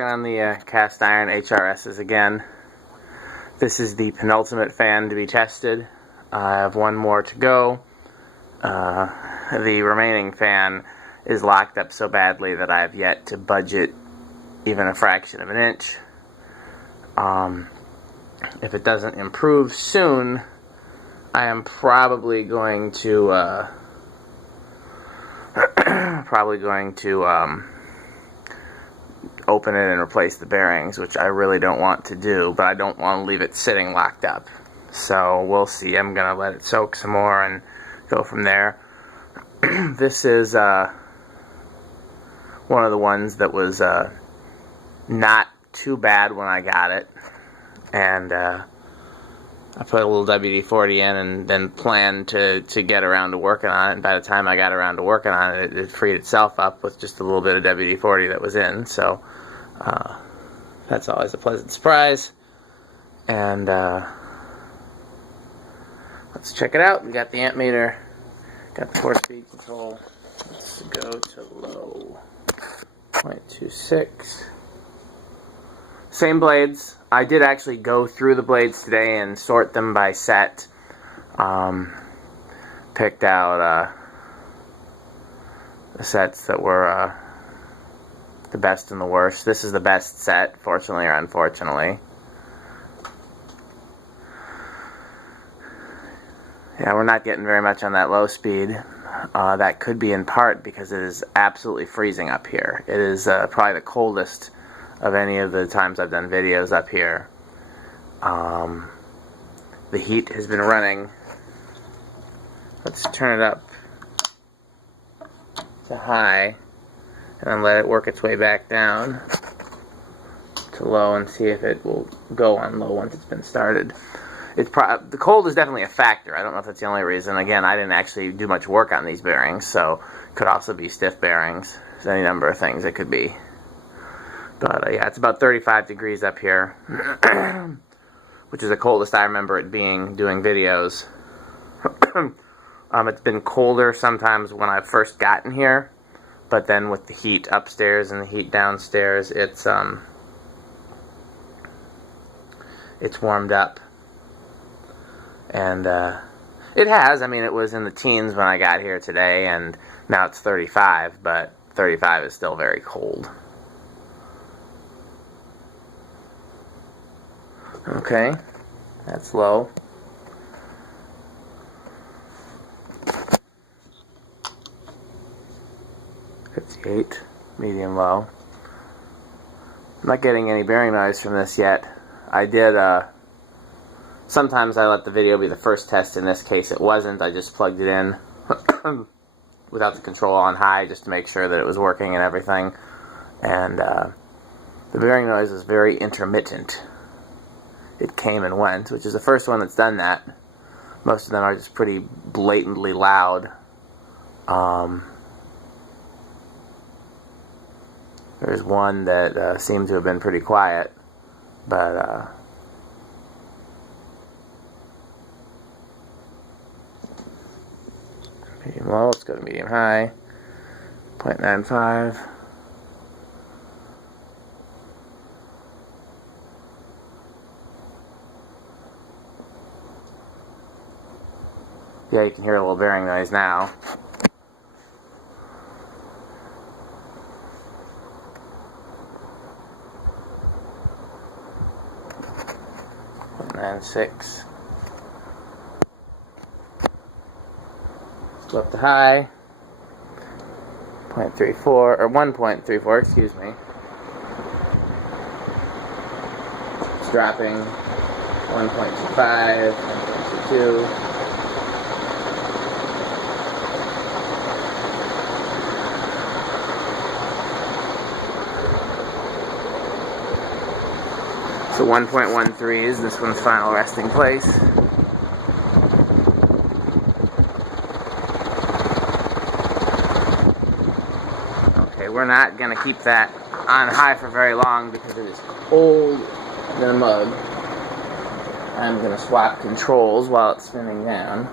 working on the cast iron HRSs again. This is the penultimate fan to be tested. I have one more to go. The remaining fan is locked up so badly that I have yet to budget even a fraction of an inch. If it doesn't improve soon, I am probably going to open it and replace the bearings, which I really don't want to do, but I don't want to leave it sitting locked up. So we'll see. I'm going to let it soak some more and go from there. This is one of the ones that was not too bad when I got it, and I put a little WD-40 in and then planned to get around to working on it, and by the time I got around to working on it, it freed itself up with just a little bit of WD-40 that was in, so that's always a pleasant surprise. And let's check it out. We got the amp meter, got the 4-speed control. Let's go to low, 0.26. Same blades. I did actually go through the blades today and sort them by set. Picked out the sets that were the best and the worst. This is the best set, fortunately or unfortunately. Yeah, we're not getting very much on that low speed. That could be in part because it is absolutely freezing up here. It is probably the coldest of any of the times I've done videos up here. The heat has been running. Let's turn it up to high and then let it work its way back down to low and see if it will go on low once it's been started. The cold is definitely a factor. I don't know if that's the only reason. Again, I didn't actually do much work on these bearings, so it could also be stiff bearings. There's any number of things it could be. But yeah, it's about 35 degrees up here, which is the coldest I remember it being doing videos. It's been colder sometimes when I've first gotten here, but then with the heat upstairs and the heat downstairs, it's warmed up. And it has. I mean, it was in the teens when I got here today, and now it's 35, but 35 is still very cold. Okay, that's low. $58, medium low. I'm not getting any bearing noise from this yet. I did, sometimes I let the video be the first test. In this case it wasn't. I just plugged it in without the control on high just to make sure that it was working and everything. And the bearing noise is very intermittent. It came and went, which is the first one that's done that. Most of them are just pretty blatantly loud. There's one that seemed to have been pretty quiet, but medium low, let's go to medium high, 0.95. Yeah, you can hear a little bearing noise now. And 6. Let's go up to high. 0.34 or 1.34, excuse me. It's dropping 1.25, 1.22. So 1.13 is this one's final resting place. Okay, we're not going to keep that on high for very long because it is cold in the mug. I'm going to swap controls while it's spinning down.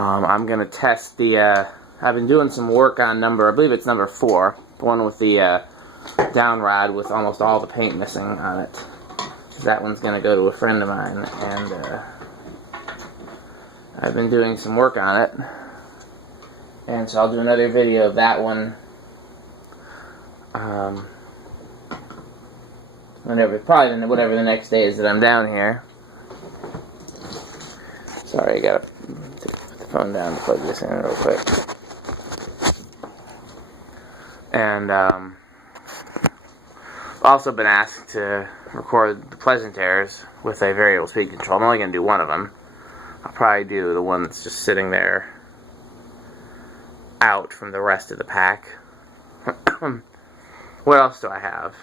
I'm going to test the, I've been doing some work on I believe it's number 4, the one with the down rod with almost all the paint missing on it. That one's going to go to a friend of mine, and I've been doing some work on it, and so I'll do another video of that one whatever the next day is that I'm down here. Sorry, I gotta put the phone down to plug this in real quick. And also been asked to record the pleasant airs with a variable speed control. I'm only going to do one of them. I'll probably do the one that's just sitting there out from the rest of the pack. What else do I have?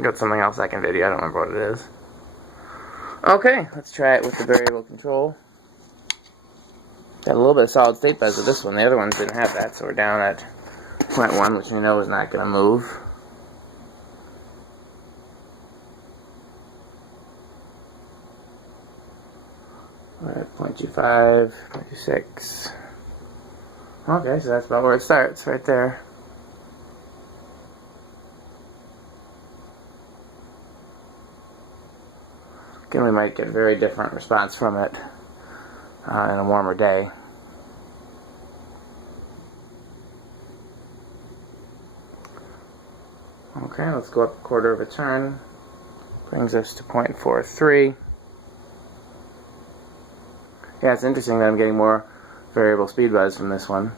Got something else I can video. I don't remember what it is. Okay, let's try it with the variable control. Got a little bit of solid state buzz with this one. The other ones didn't have that, so we're down at 0.1, which we know is not going to move. We're at 0.25, 0.26. Okay, so that's about where it starts, right there. Again, we might get a very different response from it in a warmer day. Okay, let's go up a quarter of a turn. Brings us to 0.43. Yeah, it's interesting that I'm getting more variable speed buzz from this one.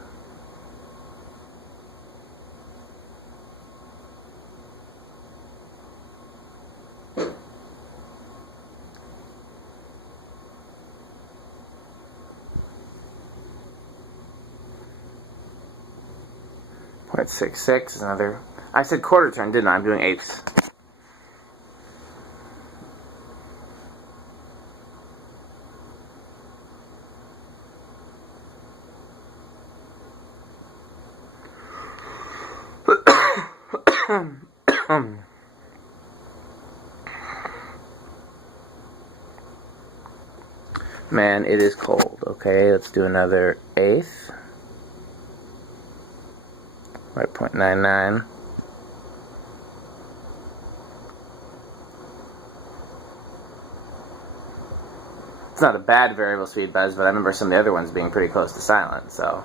.66 is another. I said quarter turn, didn't I? I'm doing eighths. Man, it is cold. Okay, let's do another eighth. We're at 0.99. It's not a bad variable speed buzz, but I remember some of the other ones being pretty close to silent, so.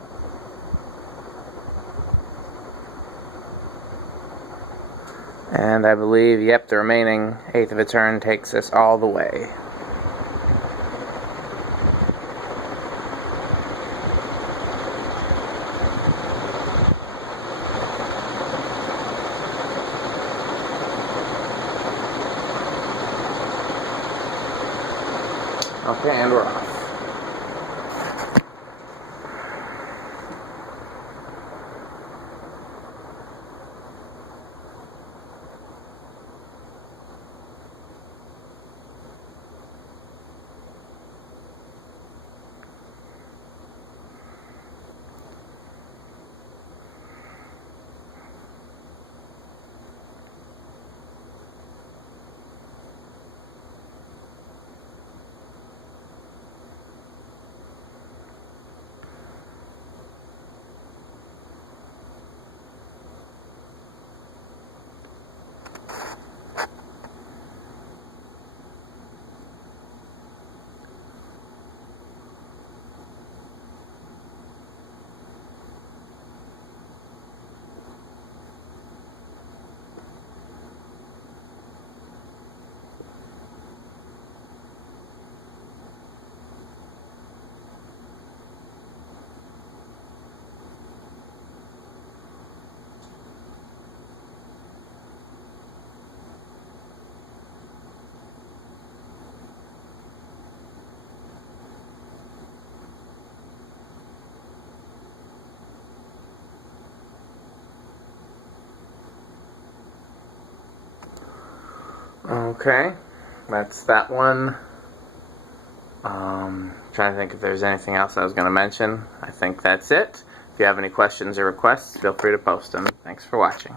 And I believe, yep, the remaining eighth of a turn takes us all the way. Okay, and we're off. Okay, that's that one. Trying to think if there's anything else I was going to mention. I think that's it. If you have any questions or requests, feel free to post them. Thanks for watching.